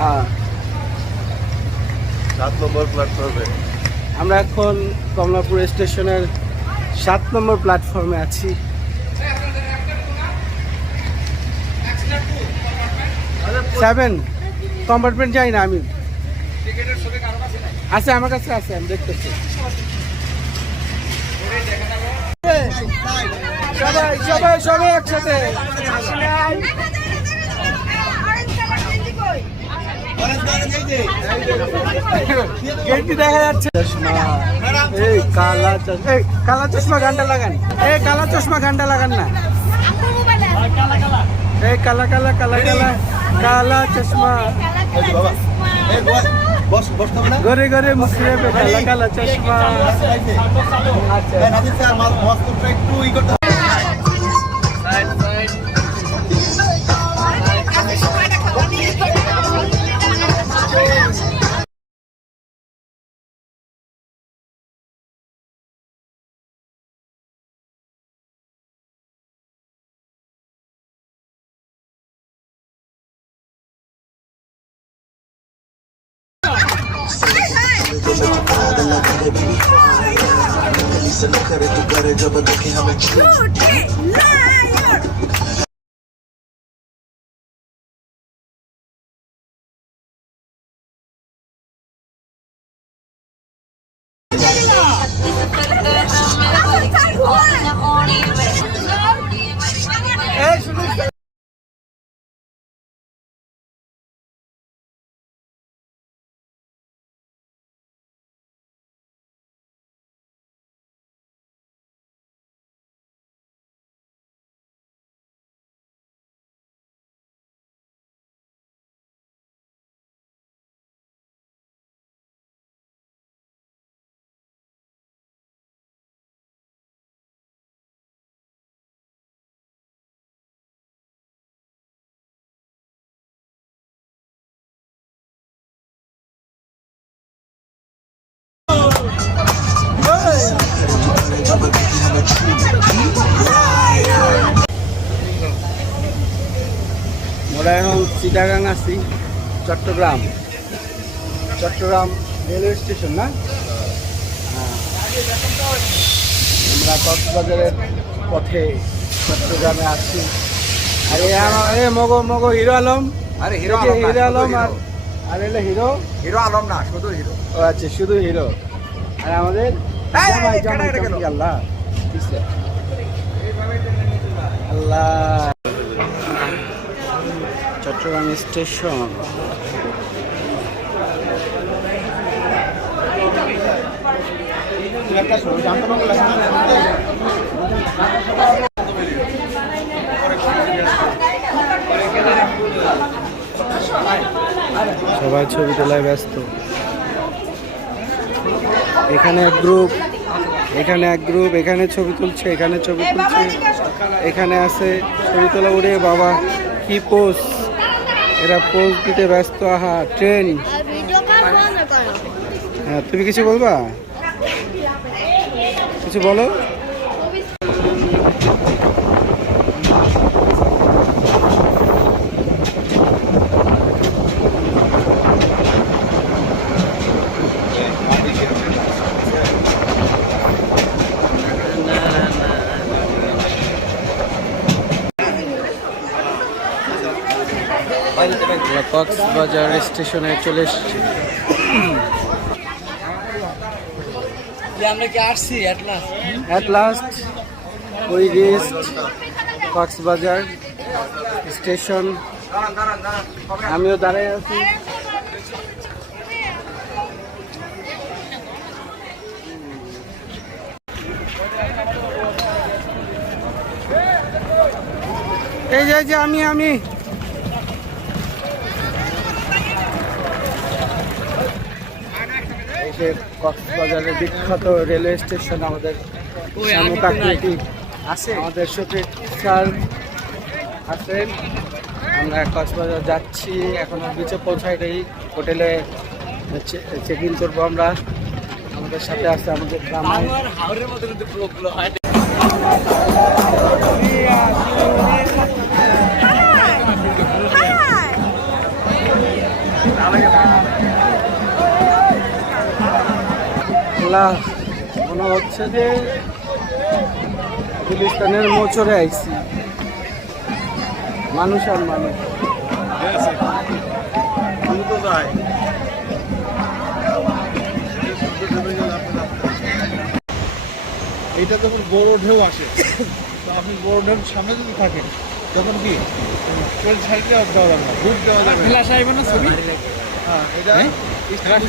হ্যাঁ 7 নম্বর প্ল্যাটফর্মে। আমরা এখন কমলাপুর স্টেশনের 7 নম্বর প্ল্যাটফর্মে আছি। 7 কম্পার্টমেন্ট যাই না আমি। আছে আমার কাছে আছে, আমি দেখতেছি। সবাই সবাই সবাই একসাথে গেটটি দেখা যাচ্ছে। এই কালা চশমা, এই কালা চশমা গানটা লাগান, এই কালা চশমা গানটা লাগান না। এই কালা কালা কালা কালা কালা চশমা ঘরে ঘরে মুখে কালা কালা চশমা। আমরা এখন চিটাগাং আছি, চট্টগ্রাম রেলওয়ে স্টেশন না? আমরা কক্সবাজারের পথে চট্টগ্রামে আছি। আরে মগো হিরো আলম। আরে হিরো আলম আর এলে হিরো আলম না, শুধু হিরো। ও আচ্ছা, শুধু হিরো। আর আমাদের আল্লাহ আল্লাহ। চট্টগ্রাম স্টেশন। সবাই ছবি তোলায় ব্যস্ত। এখানে এক গ্রুপ, এখানে ছবি তুলছে, এখানে ছবি তুলছে, এখানে আছে ছবি তোলা। উড়ে বাবা কি পোজ, এরা পোজ দিতে ব্যস্ত। আহা ট্রেন। হ্যাঁ, তুমি কিছু বলবা? কিছু বলো। কক্সবাজার স্টেশনে চলে এসেছি। আমরা কি আসছি at last we reached Cox's Bazar station. আমিও দাঁড়িয়ে আছি। এই যে আমি কক্সবাজারের বিখ্যাত রেলওয়ে স্টেশন। আমাদের আছে, আমাদের সাথে স্যার আছেন। আমরা কক্সবাজার যাচ্ছি, এখনো বিচে পৌঁছাই নেই। হোটেলে চেক ইন করবো আমরা। আমাদের সাথে আছে আমাদের হাওড়ের মধ্যে কিন্তু ব্লগগুলো হয়। আল্লাহ, মনে হচ্ছে যে গুলিস্তানের মোচরে আইছি। মানুষ আর মানুষ। এটা যখন বড় ঢেউ আসে তো আপনি বড় ঢেউ সামনে যদি থাকেন তখন কি সাইড দেওয়া যাবে না, বুট দেওয়া যাবে না। হ্যাঁ, এটা